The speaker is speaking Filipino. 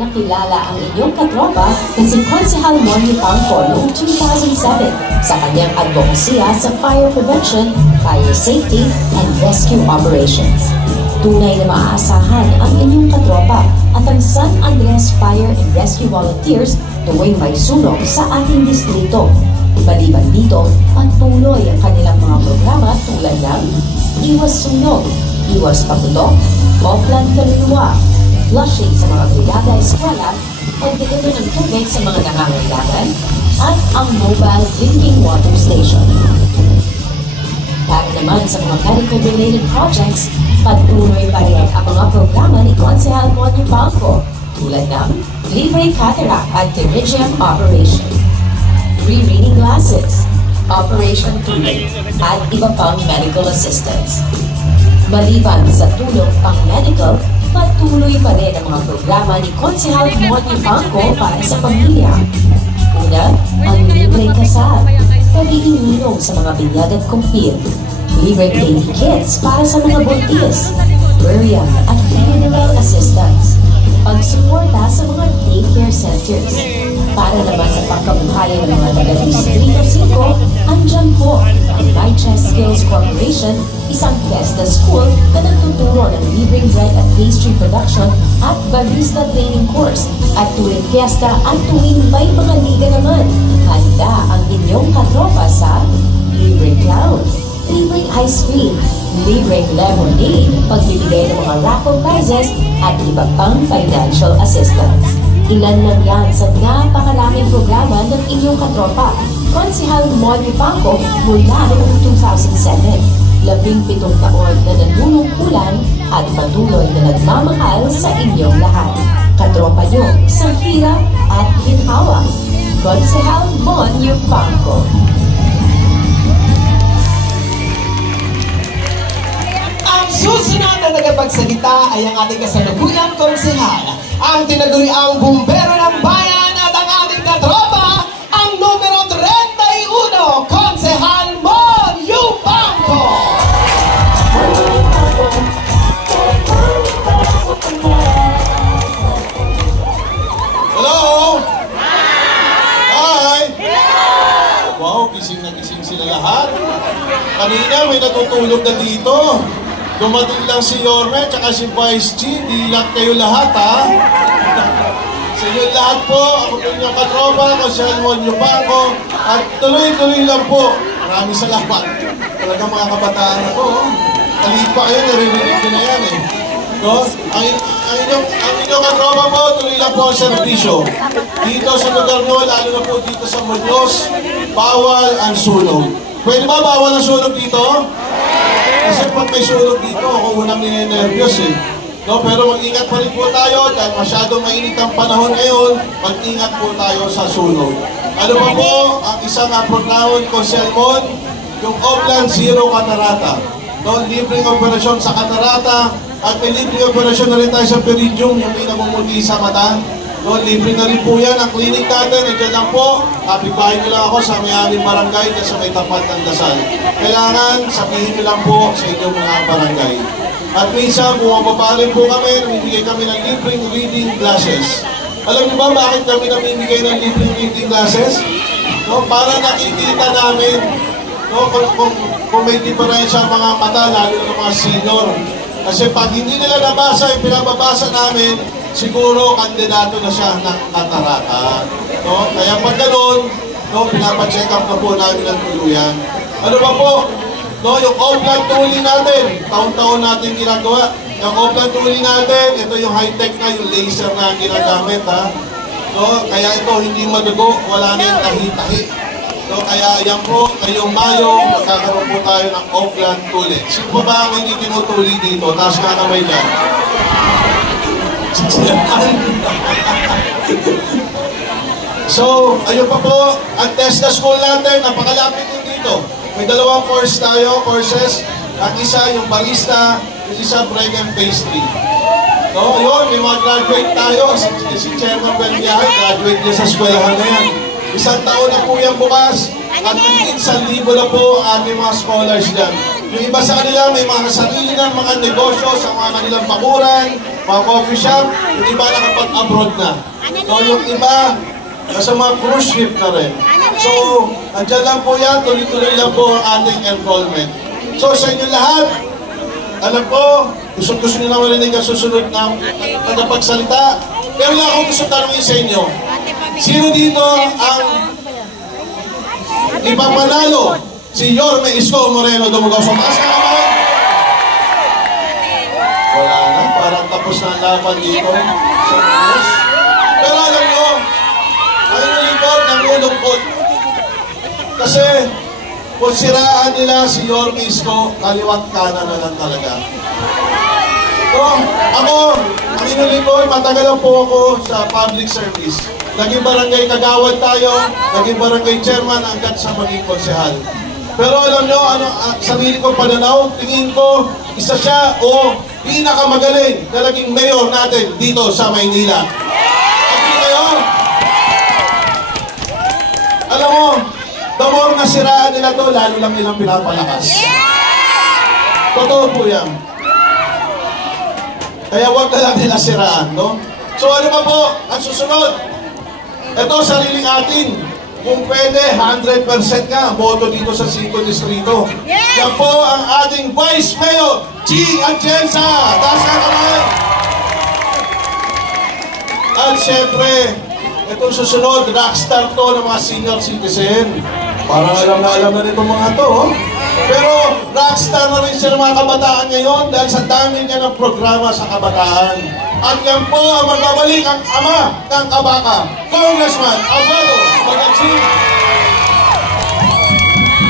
Nakilala ang inyong katropa na si Konsehal Monyo Pangco noong 2007 sa kanyang advokasya sa fire prevention, fire safety, and rescue operations. Tunay na maaasahan ang inyong katropa at ang San Andres Fire and Rescue Volunteers tuwing may sunog sa ating distrito. Maliban dito, patuloy ang kanilang mga programa tulad ng Iwas Sunog, Iwas Paputok, Oplan Kaluluwa, flushing sa mga brigada eskwela, pag-deliver ng tubig sa mga nangangailangan, at ang mobile drinking water station. Para naman sa mga medical-related projects, patuloy pa rin ang mga programa ni Konsehal Monyo Pangco tulad ng libre cataract at pterygium operation, free reading glasses, Operation Tulog, at iba pang medical assistance. Maliban sa tulong pang-medical, patuloy pa rin ang mga programa ni Konsehal Monyo Pangco para sa pamilya. Una, ang libreng kasal, pagiging ninong sa mga binyag at kumpir, libreng baby kits para sa mga buntis, burial at funeral assistance, pagsuporta sa mga daycare centers. Para naman sa pangkabuhayan ng mga taga-Distrito 5, andyan po ang Night-Chess Skills Corporation, isang fiesta school na nagtuturo ng libreng bread at pastry production at barista training course. At tuwing fiesta at tuwing may mga liga naman, handa ang inyong katropa sa libreng clown, libreng ice cream, libreng lemonade, pagbibigay ng mga raffle prizes at iba pang financial assistance. Ilan lang yan sa napakaraming programa ng inyong katropa, Konsehal Monyo Pangco mula noong 2007. 17 taon na nanunungkulan at patuloy na nagmamahal sa inyong lahat. Katropa nyo sa hirap at ginhawa, Konsehal Monyo Pangco. Ang susunod na nagapagsalita ay ang ating kasalukuyang konsehal, ang tinaguriang bumbero ng bayan at ang ating katropa, ang numero 31, Konsehal Monyo Pangco. Hello! Hi! Wow, gising na gising sila lahat. Kanina may natutulog na dito. Dumating lang si Yorme at si Vice G. Dilat kayo lahat, ha? Sa inyo lahat po, ako po inyong katropa, Konsehal Monyo Pangco. At tuloy-tuloy lang po. Maraming salamat. Talagang mga kabataan na po. Talipa kayo, naririnig ko na yan, eh. No? Ang inyong katropa po, tuloy lang po ang serbisyo. Dito sa lugar nyo, lalo na po dito sa Muñoz, bawal ang sunog. Pwede ba bawal ang sunog dito? Kasi pag may sunog dito, ako unang ninenervyos, eh. No, pero mag-ingat pa rin po tayo dahil masyadong mainit ang panahon ngayon. Mag-ingat po tayo sa sunog. Ano pa po ang isang programa ni Konsehal Mon? Yung Oplan Zero Catarata. No, libreng operasyon sa Catarata at may libreng operasyon na rin tayo sa Peridium, yung may namumuti sa mata. No, libre na rin po yan. Ang clinic natin, dyan lang po. Kapit-bahay nyo lang ako sa may-aming barangay at sa may tapat ng dasal. Kailangan sabihin nyo lang po sa inyong mga barangay. At minsan, bumababa rin po kami, namimigay kami ng libreng reading glasses. Alam niyo ba bakit kami namimigay ng libreng reading glasses? No, para nakikita namin, no, kung may diferensya ang mga mata, lalo na mga senior. Kasi pag hindi nila nabasa yung pinababasa namin, siguro kandidato na siya ng katarata. No? Kaya pag ganun, no, pinapacheck up na po namin ang tuluyan. Ano ba po? No, yung Oplan tooling natin, taon-taon natin ginagawa. Yung Oplan tooling natin, ito yung high-tech na, yung laser na ginagamit, ha. No, kaya ito hindi madugo, wala na yung tahi-tahi. No, kaya yan po, ngayong Mayo, magkakaroon po tayo ng Oplan tooling. Sino po ba ang hindi tinutuli dito? Taas nga kamay dyan. So, ayun pa po, ang test na school natin, napakalapit din dito. May dalawang courses. Ang isa yung barista, yung isa bread and pastry. No, yun, may mga graduate tayo. Si Chairman Bendiahay, graduate niya sa eskwelahan na yan. Isang taon na po yan bukas. At 1,000 na po ang aming mga scholars dyan. Yung iba sa kanila, may mga sarili ng mga negosyo sa mga kanilang bakuran, mga coffee shop, yung iba nakapag-abroad na. So yung iba, nasa mga cruise ship na rin. So, andyan lang po yan, tuloy-tuloy lang po ang ating enrollment. So sa inyo lahat, alam ko, gusto nyo na marinig ang susunod na tagapagsalita. Pero lang ako gusto tanongin sa inyo, sino dito ang ipapanalo si Yorme Isko Moreno Dumugao? So, taas ka naman. Wala na, parang tapos na ang laban dito sa Diyos. Pero alam nyo, ang lingkod ng ulungkot. Kasi, kung siraan nila si Yorme Isko, kaliwat kanan na lang talaga. So, ako, ang inulingkod, matagal lang po ako sa public service. Naging barangay kagawad tayo, naging barangay chairman hanggang sa maging konsehal. Pero alam nyo, sarili kong pananaw, tingin ko, isa siya o pinakamagaling na naging mayor natin dito sa Maynila. Agree kayo? Alam mo, the more na siraan nila to, lalo lang nilang pinapalakas. Totoo po yan. Kaya huwag na lang nila siraan, no? So ano pa po, ang susunod? Ito, sariling atin. Kung pwede, 100% nga, boto dito sa 5 distrito. Yan po ang ating Vice Mayor, Ching Atienza. Taas ka kamay. At syempre, itong susunod, rockstar to ng mga senior citizen. Parang alam na nito mga to, oh. Pero rockstar na rin siya ng mga kabataan ngayon dahil sa dami niya ng programa sa kabataan. At yan po ang magbabalik ang ama ng kabaka, Congressman Alvaro Magatsing.